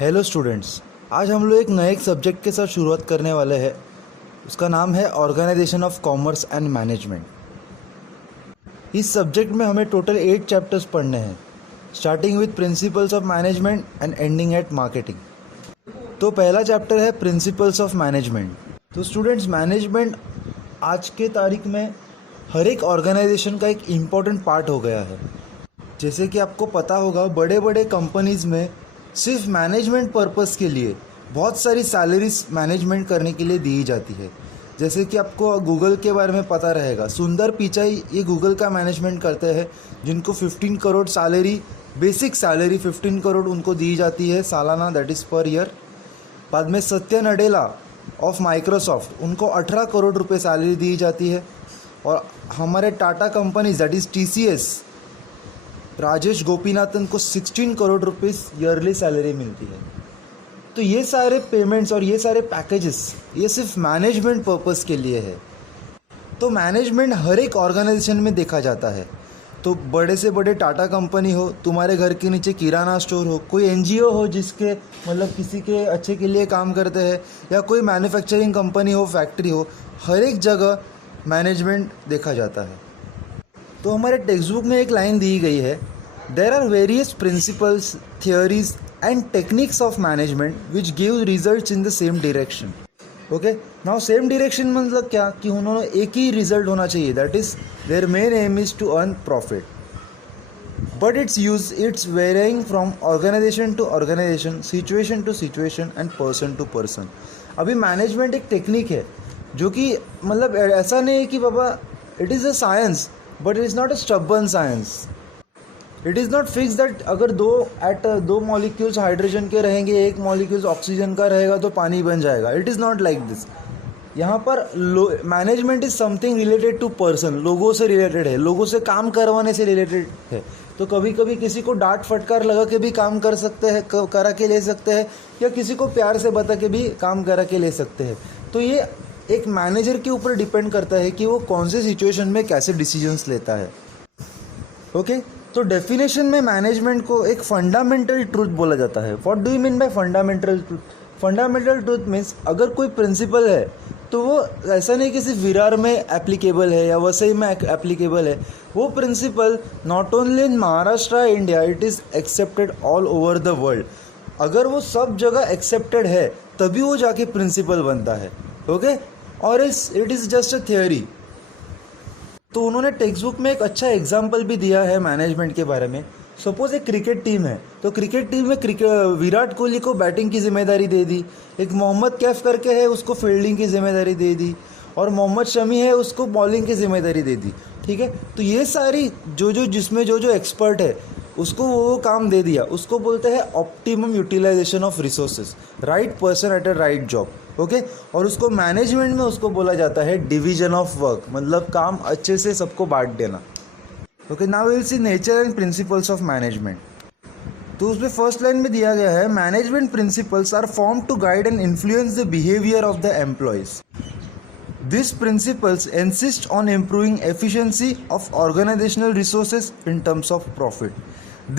Hello students. आज हम लोग एक नए सब्जेक्ट के साथ शुरुआत करने वाले हैं। उसका नाम है organisation of commerce and management. इस सब्जेक्ट में हमें टोटल 8 चैप्टर्स पढ़ने हैं, starting with principles of management and ending at marketing. तो पहला चैप्टर है प्रिंसिपल्स ऑफ मैनेजमेंट। तो स्टूडेंट्स, मैनेजमेंट आज के तारीख में हर एक ऑर्गेनाइजेशन का एक इम्पॉर्टेंट पार्ट हो गया है। जैसे कि आपको पता होगा, बड़े बड़े कंपनीज़ में सिर्फ मैनेजमेंट पर्पस के लिए बहुत सारी सैलरीज मैनेजमेंट करने के लिए दी जाती है। जैसे कि आपको गूगल के बारे में पता रहेगा, सुंदर पिचाई ये गूगल का मैनेजमेंट करते हैं, जिनको 15 crore salary, basic salary 15 crore उनको दी जाती है सालाना, दैट इज़ पर ईयर। बाद में सत्य नडेला ऑफ माइक्रोसॉफ्ट, उनको 18 करोड़ रुपए सैलरी दी जाती है। और हमारे Tata company that is TCS, Rajesh Gopinathan को 16 करोड़ रुपीस ईयरली सैलरी मिलती है। तो ये सारे पेमेंट्स और ये सारे पैकेजेस ये सिर्फ मैनेजमेंट पर्पस के लिए है। तो मैनेजमेंट हर एक ऑर्गेनाइजेशन में देखा जाता है। तो बड़े से बड़े टाटा कंपनी हो, तुम्हारे घर के नीचे किराना स्टोर हो, कोई NGO हो जिसके मतलब किसी के अच्छे के लिए काम करते हैं, या कोई मैन्युफैक्चरिंग कंपनी हो, फैक्ट्री हो, हर एक जगह मैनेजमेंट देखा जाता है। तो हमारे टेक्स्ट बुक में एक लाइन दी गई है, there are various principles, theories and techniques of management which give results in the same direction. Okay, now same direction मतलब क्या, कि उन्होंने एक ही रिजल्ट होना चाहिए, that is their main aim is to earn profit, but it's varying from organisation to organisation, situation to situation and person to person. अभी management एक टेक्निक है जो कि मतलब ऐसा नहीं है कि बाबा it is a science, but it is not a stubborn science. It is not fix that अगर दो मॉलिक्यूल्स हाइड्रोजन के रहेंगे, एक मॉलिक्यूल्स ऑक्सीजन का रहेगा तो पानी बन जाएगा। It is not like this. यहाँ पर management is something related to person, लोगों से रिलेटेड है, लोगों से काम करवाने से रिलेटेड है। तो कभी कभी किसी को डांट फटकार लगा के भी काम कर सकते हैं, करा के ले सकते हैं, या किसी को प्यार से बता के भी काम करा के ले सकते हैं। तो ये एक मैनेजर के ऊपर डिपेंड करता है कि वो कौन से सिचुएशन में कैसे डिसीजंस लेता है। ओके, तो डेफिनेशन में मैनेजमेंट को एक फंडामेंटल ट्रूथ बोला जाता है। What do you mean by fundamental truth? Fundamental truth means अगर कोई प्रिंसिपल है तो वो ऐसा नहीं कि सिर्फ विरार में एप्लीकेबल है या वसई में एप्लीकेबल है। वो principle not only in Maharashtra India, it is accepted all over the world. अगर वो सब जगह एक्सेप्टेड है तभी वो जाके प्रिंसिपल बनता है। ओके, और it is just a theory. तो उन्होंने टेक्स्ट बुक में एक अच्छा एग्जाम्पल भी दिया है मैनेजमेंट के बारे में। सपोज एक क्रिकेट टीम है, तो क्रिकेट टीम में विराट कोहली को बैटिंग की जिम्मेदारी दे दी, एक मोहम्मद कैफ करके है उसको फील्डिंग की जिम्मेदारी दे दी, और मोहम्मद शमी है उसको बॉलिंग की जिम्मेदारी दे दी। ठीक है, तो ये सारी जिसमें जो एक्सपर्ट है उसको वो काम दे दिया, उसको बोलते हैं optimum utilisation of resources, right person at a right job. Okay, और उसको मैनेजमेंट में उसको बोला जाता है डिवीजन ऑफ वर्क, मतलब काम अच्छे से सबको बांट देना। Okay, now we will see nature and principles of management. तो उसमें फर्स्ट लाइन में दिया गया है, management principles are form to guide and influence the behaviour of the employees. These principles insist on improving efficiency of organizational resources in terms of profit.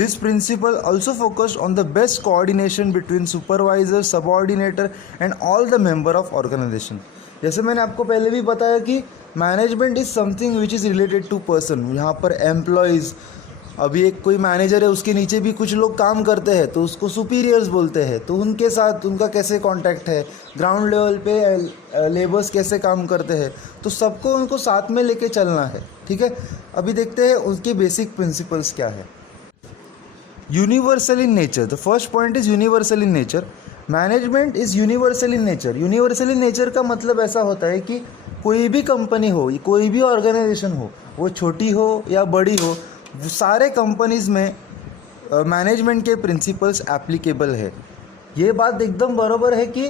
This principle also focused on the best coordination between supervisor, subordinator and all the member of organization. जैसे मैंने आपको पहले भी बताया कि management is something which is related to person. यहाँ पर employees, अभी एक कोई मैनेजर है, उसके नीचे भी कुछ लोग काम करते हैं तो उसको सुपीरियर्स बोलते हैं। तो उनके साथ उनका कैसे कांटेक्ट है, ग्राउंड लेवल पे लेबर्स कैसे काम करते हैं, तो सबको उनको साथ में लेके चलना है। ठीक है, अभी देखते हैं उनके बेसिक प्रिंसिपल्स क्या है। Universal in nature, the first point is universal in nature. Management is universal in nature. Universal in nature का मतलब ऐसा होता है कि कोई भी कंपनी हो, कोई भी ऑर्गेनाइजेशन हो, वो छोटी हो या बड़ी हो, सारे कंपनीज़ में मैनेजमेंट के प्रिंसिपल्स एप्लीकेबल है। ये बात एकदम बराबर है कि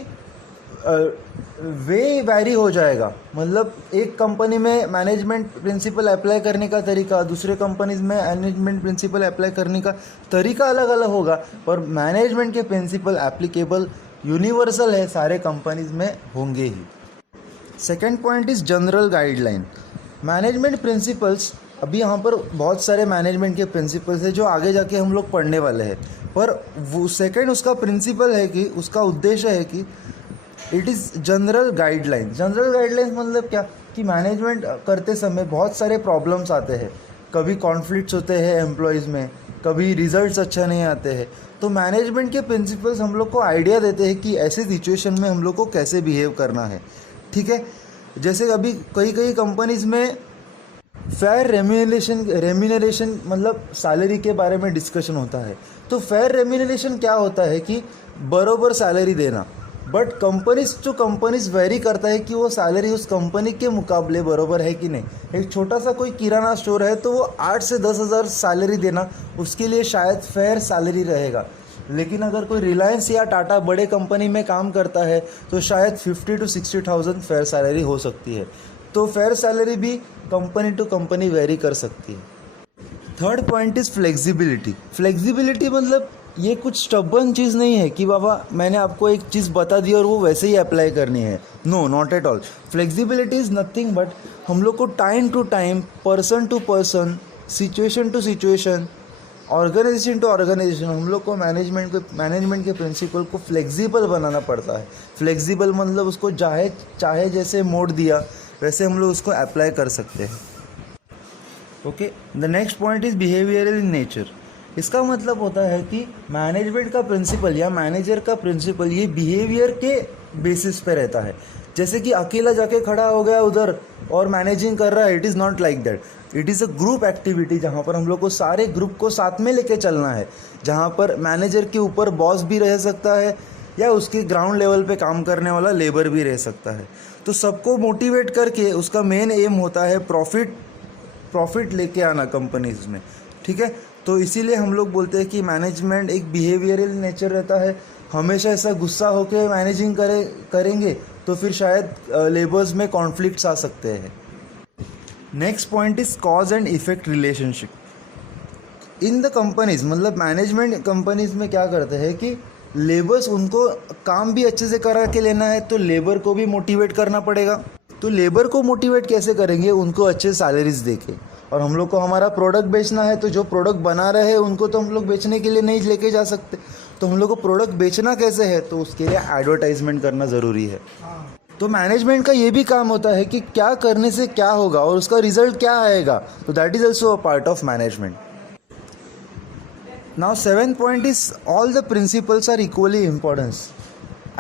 वे वैरी हो जाएगा, मतलब एक कंपनी में मैनेजमेंट प्रिंसिपल अप्लाई करने का तरीका, दूसरे कंपनीज में मैनेजमेंट प्रिंसिपल अप्लाई करने का तरीका अलग अलग होगा, पर मैनेजमेंट के प्रिंसिपल एप्लीकेबल यूनिवर्सल है, सारे कंपनीज में होंगे ही। Second point is general guideline. Management principles अभी यहाँ पर बहुत सारे मैनेजमेंट के प्रिंसिपल्स हैं जो आगे जाके हम लोग पढ़ने वाले हैं, पर वो सेकंड उसका प्रिंसिपल है कि उसका उद्देश्य है कि it is general guideline. General guidelines मतलब क्या कि मैनेजमेंट करते समय बहुत सारे प्रॉब्लम्स आते हैं, कभी कॉन्फ्लिक्ट्स होते हैं एम्प्लॉयज़ में, कभी रिजल्ट्स अच्छा नहीं आते हैं। तो मैनेजमेंट के प्रिंसिपल्स हम लोग को आइडिया देते हैं कि ऐसे सिचुएशन में हम लोग को कैसे बिहेव करना है, ठीक है। जैसे अभी कई कंपनीज़ में फेयर रेम्यूनरेशन मतलब सैलरी के बारे में डिस्कशन होता है। तो फेयर रेम्यूनरेशन क्या होता है कि बराबर सैलरी देना, बट कंपनीज वेरी करता है कि वो सैलरी उस कंपनी के मुकाबले बराबर है कि नहीं। एक छोटा सा कोई किराना स्टोर है तो वो 8 से 10 हज़ार सैलरी देना उसके लिए शायद फेयर सैलरी रहेगा, लेकिन अगर कोई रिलायंस या टाटा बड़े कंपनी में काम करता है तो शायद 50 to 60,000 फेयर सैलरी हो सकती है। तो फेयर सैलरी भी कंपनी टू कंपनी वेरी कर सकती है। Third point is flexibility. Flexibility मतलब ये कुछ स्टबर्न चीज़ नहीं है कि बाबा मैंने आपको एक चीज़ बता दी और वो वैसे ही अप्लाई करनी है। No, not at all. Flexibility is nothing but हम लोग को time to time, person to person, situation to situation, organisation to organisation हम लोग को मैनेजमेंट के प्रिंसिपल को फ्लेक्सिबल बनाना पड़ता है। फ्लेक्सिबल मतलब उसको चाहे जैसे मोड़ दिया वैसे हम लोग उसको अप्लाई कर सकते हैं। Okay, the next point is behavioural in nature. इसका मतलब होता है कि मैनेजमेंट का प्रिंसिपल या मैनेजर का प्रिंसिपल ये बिहेवियर के बेसिस पे रहता है। जैसे कि अकेला जाके खड़ा हो गया उधर और मैनेजिंग कर रहा है, it is not like that. It is a group activity जहाँ पर हम लोग को सारे ग्रुप को साथ में लेके चलना है, जहाँ पर मैनेजर के ऊपर बॉस भी रह सकता है या उसके ग्राउंड लेवल पे काम करने वाला लेबर भी रह सकता है। तो सबको मोटिवेट करके उसका मेन एम होता है प्रॉफिट लेके आना कंपनीज में, ठीक है। तो इसीलिए हम लोग बोलते हैं कि मैनेजमेंट एक बिहेवियरल नेचर रहता है। हमेशा ऐसा गुस्सा होकर मैनेजिंग करेंगे तो फिर शायद लेबर्स में कॉन्फ्लिक्ट्स आ सकते हैं। Next point is cause and effect relationship in the companies. मतलब मैनेजमेंट कंपनीज में क्या करते हैं कि लेबर्स उनको काम भी अच्छे से करा के लेना है तो लेबर को भी मोटिवेट करना पड़ेगा। तो लेबर को मोटिवेट कैसे करेंगे? उनको अच्छे सैलरीज देके। और हम लोग को हमारा प्रोडक्ट बेचना है तो जो प्रोडक्ट बना रहे हैं उनको तो हम लोग बेचने के लिए नहीं लेके जा सकते। तो हम लोग को प्रोडक्ट बेचना कैसे है? तो उसके लिए एडवर्टाइजमेंट करना ज़रूरी है। तो मैनेजमेंट का ये भी काम होता है कि क्या करने से क्या होगा और उसका रिजल्ट क्या आएगा। तो that is also a part of management. Now, seventh point is all the principles are equally important.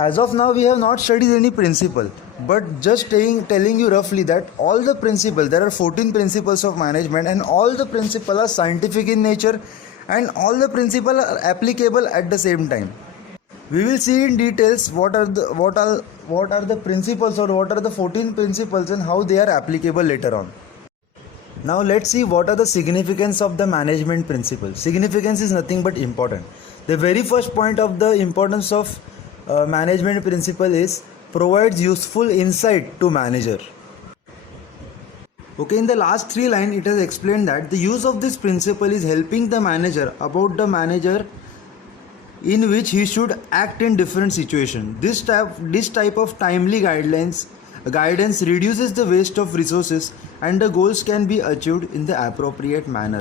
As of now, we have not studied any principle, but just telling you roughly that all the principles, there are 14 principles of management, and all the principles are scientific in nature, and all the principles are applicable at the same time. We will see in details what are the principles or what are the 14 principles and how they are applicable later on. Now let's see what are the significance of the management principle. Significance is nothing but important. The very first point of the importance of management principle is provides useful insight to manager. Okay, in the last 3 lines it has explained that the use of this principle is helping the manager about the manager in which he should act in different situations. This type of timely guidance reduces the waste of resources and the goals can be achieved in the appropriate manner.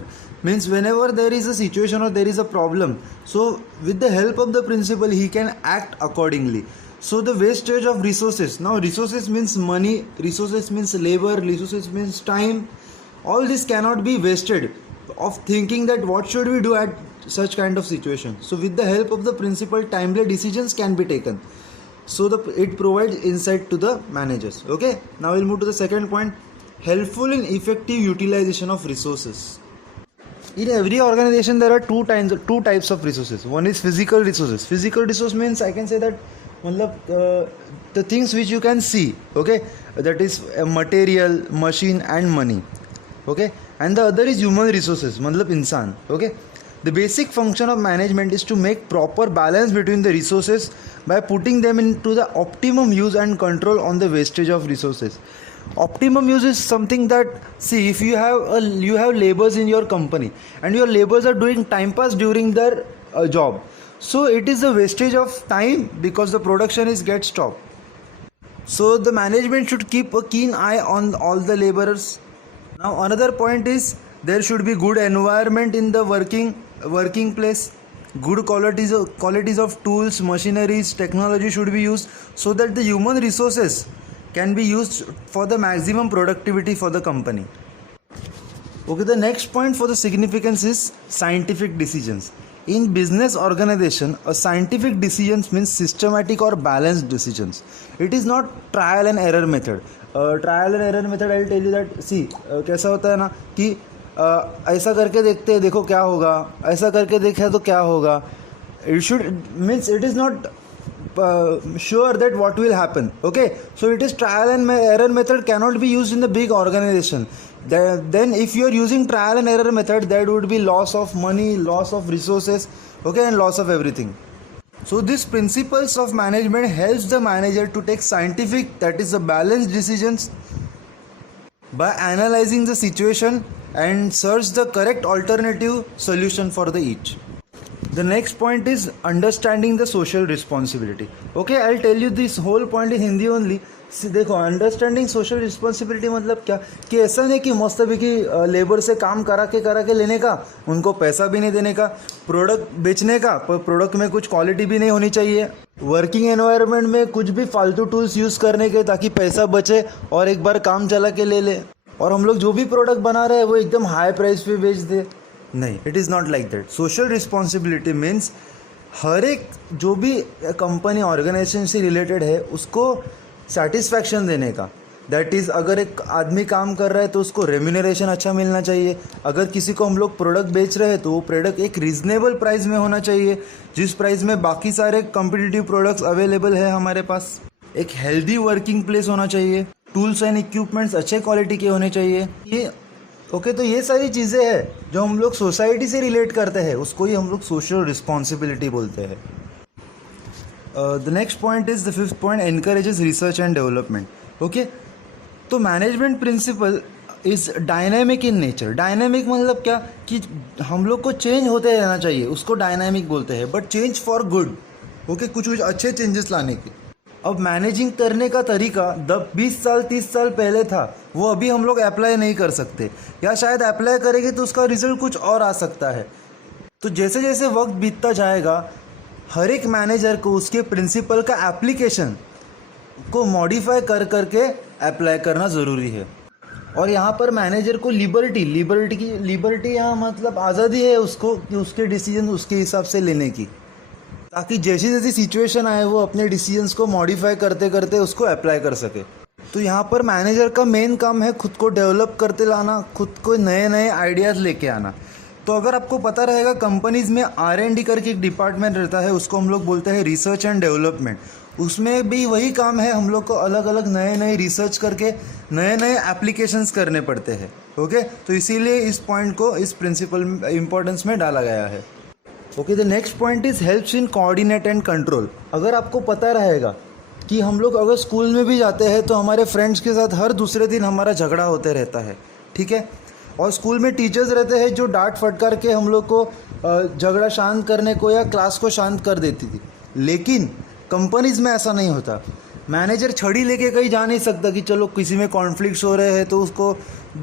Means whenever there is a situation or there is a problem, so with the help of the principal he can act accordingly. So the wastage of resources, now resources means money, resources means labor, resources means time, all this cannot be wasted of thinking that what should we do at such kind of situation. So with the help of the principal, timely decisions can be taken. So it provides insight to the managers. Okay, now we'll move to the second point, helpful in effective utilization of resources. In every organization there are two types of resources. One is physical resources. Physical resource means I can say that the things which you can see, okay, that is material, machine and money, okay. And the other is human resources, matlab insan, okay. The basic function of management is to make proper balance between the resources by putting them into the optimum use and control on the wastage of resources. Optimum use is something that, see, if you have laborers in your company and your laborers are doing time pass during their job, so it is a wastage of time because the production is get stopped. So the management should keep a keen eye on all the laborers. Now another point is There should be good environment in the working place. Good qualities of tools, machineries, technology should be used so that the human resources can be used for the maximum productivity for the company. Okay, the next point for the significance is scientific decisions. In business organization, a scientific decisions means systematic or balanced decisions. It is not trial and error method. Trial and error method, I'll tell you that, see, कैसा होता है ना कि ऐसा करके देखते हैं, देखो क्या होगा, ऐसा करके देखा तो क्या होगा. It should means it is not sure that what will happen. Okay, so it is trial and error method cannot be used in the big organization. Then if you are using trial and error method, there would be loss of money, loss of resources, okay, and loss of everything. So these principles of management helps the manager to take scientific, that is the balanced decisions by analyzing the situation and search the correct alternative solution for the each. The next point is understanding the social responsibility. Okay, I'll tell you this whole point in Hindi only. देखो, understanding social responsibility मतलब क्या कि ऐसा नहीं कि मस्तबी की labour से काम करा के लेने का, उनको पैसा भी नहीं देने का, प्रोडक्ट बेचने का, पर प्रोडक्ट में कुछ क्वालिटी भी नहीं होनी चाहिए, वर्किंग एनवायरनमेंट में कुछ भी फालतू टूल्स यूज़ करने के ताकि पैसा बचे और एक बार काम चला के ले ले, और हम लोग जो भी प्रोडक्ट बना रहे हैं वो एकदम हाई प्राइस पे बेच दे. नहीं, it is not like that. Social responsibility means हर एक जो भी कंपनी ऑर्गेनाइजेशन से रिलेटेड है उसको सेटिस्फैक्शन देने का. दैट इज़, अगर एक आदमी काम कर रहा है तो उसको रेम्यूनरेशन अच्छा मिलना चाहिए. अगर किसी को हम लोग प्रोडक्ट बेच रहे हैं तो वो प्रोडक्ट एक रीजनेबल प्राइस में होना चाहिए, जिस प्राइस में बाकी सारे कॉम्पिटिटिव प्रोडक्ट्स अवेलेबल है हमारे पास. एक हेल्दी वर्किंग प्लेस होना चाहिए, टूल्स एंड इक्विपमेंट्स अच्छे क्वालिटी के होने चाहिए. ये ओके, तो ये सारी चीज़ें हैं जो हम लोग सोसाइटी से रिलेट करते हैं, उसको ही हम लोग सोशल रिस्पॉन्सिबिलिटी बोलते हैं. The next point is the fifth point, encourages research and development. Okay, तो management principle is dynamic in nature. Dynamic मतलब क्या कि हम लोग को चेंज होते रहना चाहिए, उसको डायनामिक बोलते हैं, but change for good. Okay, कुछ अच्छे चेंजेस लाने के. अब मैनेजिंग करने का तरीका 20 साल 30 साल पहले था, वो अभी हम लोग अप्लाई नहीं कर सकते, या शायद अप्लाई करेंगे तो उसका रिजल्ट कुछ और आ सकता है. तो जैसे जैसे वक्त बीतता जाएगा, हर एक मैनेजर को उसके प्रिंसिपल का एप्लीकेशन को मॉडिफाई करके अप्लाई करना ज़रूरी है. और यहाँ पर मैनेजर को लिबर्टी यहाँ मतलब आज़ादी है उसको कि उसके डिसीजन उसके हिसाब से लेने की, ताकि जैसी जैसी सिचुएशन आए वो अपने डिसीजंस को मॉडिफाई करते करते उसको अप्लाई कर सके. तो यहाँ पर मैनेजर का मेन काम है खुद को डेवलप करते लाना, खुद को नए नए आइडियाज़ लेके आना. तो अगर आपको पता रहेगा, कंपनीज़ में R&D करके एक डिपार्टमेंट रहता है, उसको हम लोग बोलते हैं रिसर्च एंड डेवलपमेंट. उसमें भी वही काम है, हम लोग को अलग अलग नए रिसर्च करके नए एप्लीकेशंस करने पड़ते हैं. ओके, तो इसीलिए इस पॉइंट को इस प्रिंसिपल इम्पोर्टेंस में डाला गया है. Okay, the next point is helps in coordinate and control. अगर आपको पता रहेगा कि हम लोग अगर स्कूल में भी जाते हैं तो हमारे फ्रेंड्स के साथ हर दूसरे दिन हमारा झगड़ा होते रहता है, ठीक है, और स्कूल में टीचर्स रहते हैं जो डांट फटकार के हम लोग को झगड़ा शांत करने को या क्लास को शांत कर देती थी. लेकिन कंपनीज़ में ऐसा नहीं होता. मैनेजर छड़ी लेके कहीं जा नहीं सकता कि चलो किसी में कॉन्फ्लिक्ट्स हो रहे हैं तो उसको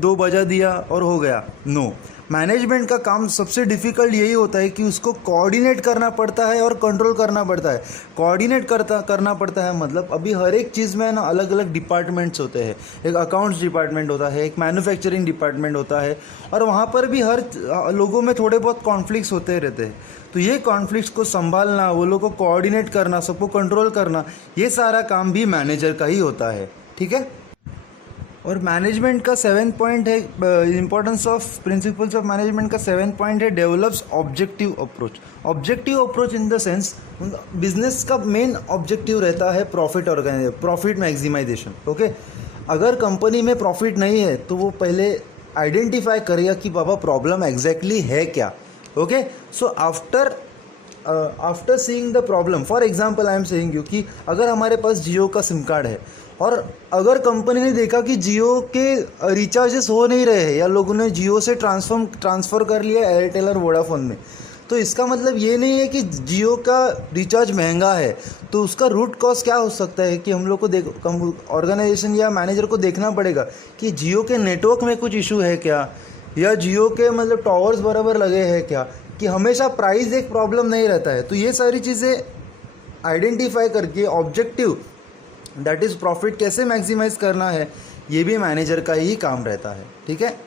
2 बजा दिया और हो गया. नो, मैनेजमेंट का काम सबसे डिफ़िकल्ट यही होता है कि उसको कोऑर्डिनेट करना पड़ता है और कंट्रोल करना पड़ता है. कोऑर्डिनेट करना पड़ता है मतलब अभी हर एक चीज़ में ना अलग अलग डिपार्टमेंट्स होते हैं. एक अकाउंट्स डिपार्टमेंट होता है, एक मैन्युफैक्चरिंग डिपार्टमेंट होता है, और वहाँ पर भी हर लोगों में थोड़े बहुत कॉन्फ्लिक्ट्स होते रहते हैं. तो ये कॉन्फ्लिक्ट्स को संभालना, वो लोगों को कोऑर्डिनेट करना, सबको कंट्रोल करना, ये सारा काम भी मैनेजर का ही होता है, ठीक है. और मैनेजमेंट का 7 पॉइंट है, importance of principles of management का 7 पॉइंट है, develops objective approach. Objective approach in the sense, business का मेन ऑब्जेक्टिव रहता है प्रॉफिट मैक्सिमाइजेशन. ओके, अगर कंपनी में प्रॉफिट नहीं है तो वो पहले आइडेंटिफाई करेगा कि बाबा प्रॉब्लम एग्जैक्टली है क्या. Okay, so after seeing the problem, for example I am saying you कि अगर हमारे पास जियो का सिम कार्ड है और अगर कंपनी ने देखा कि जियो के रिचार्जेस हो नहीं रहे हैं या लोगों ने जियो से ट्रांसफ़र कर लिया एयरटेल और वोडाफोन में, तो इसका मतलब ये नहीं है कि जियो का रिचार्ज महंगा है. तो उसका रूट कॉज क्या हो सकता है कि हम लोग को ऑर्गेनाइजेशन या मैनेजर को देखना पड़ेगा कि जियो के नेटवर्क में कुछ इशू है क्या, या जियो के मतलब टावर्स बराबर लगे हैं क्या, कि हमेशा प्राइस एक प्रॉब्लम नहीं रहता है। तो ये सारी चीज़ें आइडेंटिफाई करके ऑब्जेक्टिव दैट इज़ प्रॉफिट कैसे मैक्सिमाइज करना है, ये भी मैनेजर का ही काम रहता है। ठीक है।